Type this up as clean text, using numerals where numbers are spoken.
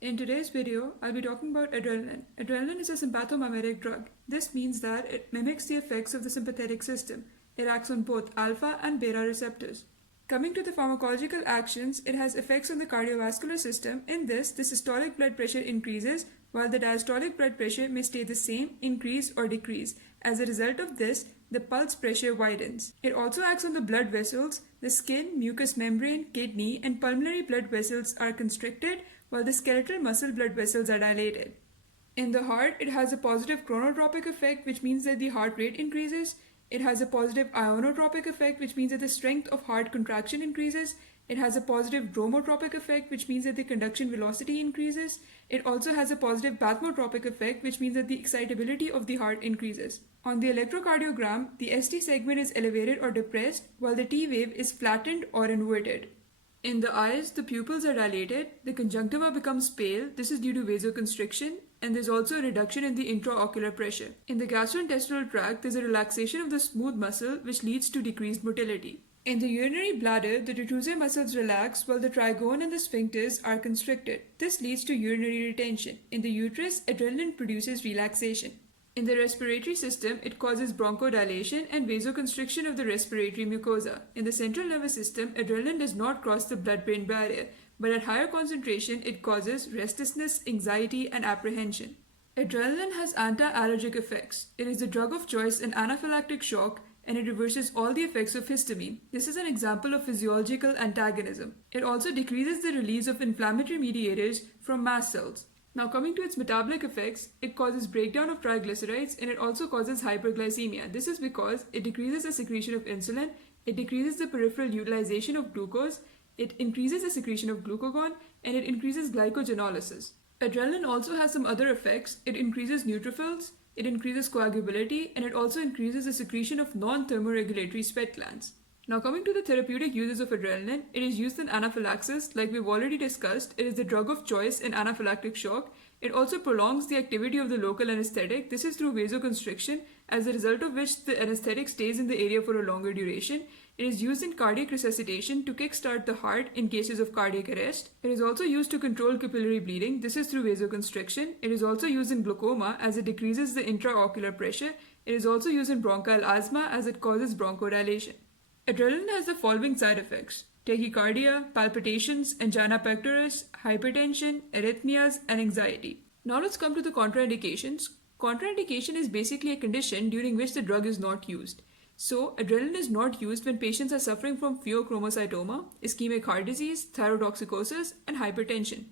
In today's video, I'll be talking about adrenaline. Adrenaline is a sympathomimetic drug. This means that it mimics the effects of the sympathetic system. It acts on both alpha and beta receptors. Coming to the pharmacological actions, it has effects on the cardiovascular system. In this, the systolic blood pressure increases while the diastolic blood pressure may stay the same, increase or decrease. As a result of this, the pulse pressure widens. It also acts on the blood vessels. The skin, mucous membrane, kidney, and pulmonary blood vessels are constricted while the skeletal muscle blood vessels are dilated. In the heart, it has a positive chronotropic effect, which means that the heart rate increases. It has a positive ionotropic effect, which means that the strength of heart contraction increases. It has a positive bromotropic effect, which means that the conduction velocity increases. It also has a positive bathmotropic effect, which means that the excitability of the heart increases. On the electrocardiogram, the ST segment is elevated or depressed, while the T wave is flattened or inverted. In the eyes, the pupils are dilated, the conjunctiva becomes pale, this is due to vasoconstriction, and there's also a reduction in the intraocular pressure. In the gastrointestinal tract, there's a relaxation of the smooth muscle which leads to decreased motility. In the urinary bladder, the detrusor muscles relax while the trigone and the sphincters are constricted. This leads to urinary retention. In the uterus, adrenaline produces relaxation. In the respiratory system, it causes bronchodilation and vasoconstriction of the respiratory mucosa. In the central nervous system, adrenaline does not cross the blood-brain barrier, but at higher concentration, it causes restlessness, anxiety, and apprehension. Adrenaline has anti-allergic effects. It is the drug of choice in anaphylactic shock, and it reverses all the effects of histamine. This is an example of physiological antagonism. It also decreases the release of inflammatory mediators from mast cells. Now coming to its metabolic effects, it causes breakdown of triglycerides and it also causes hyperglycemia. This is because it decreases the secretion of insulin, it decreases the peripheral utilization of glucose, it increases the secretion of glucagon, and it increases glycogenolysis. Adrenaline also has some other effects. It increases neutrophils, it increases coagulability, and it also increases the secretion of non-thermoregulatory sweat glands. Now coming to the therapeutic uses of adrenaline, it is used in anaphylaxis. Like we've already discussed, it is the drug of choice in anaphylactic shock. It also prolongs the activity of the local anesthetic. This is through vasoconstriction, as a result of which the anesthetic stays in the area for a longer duration. It is used in cardiac resuscitation to kickstart the heart in cases of cardiac arrest. It is also used to control capillary bleeding. This is through vasoconstriction. It is also used in glaucoma as it decreases the intraocular pressure. It is also used in bronchial asthma as it causes bronchodilation. Adrenaline has the following side effects: tachycardia, palpitations, angina pectoris, hypertension, arrhythmias, and anxiety. Now let's come to the contraindications. Contraindication is basically a condition during which the drug is not used. So, adrenaline is not used when patients are suffering from pheochromocytoma, ischemic heart disease, thyrotoxicosis, and hypertension.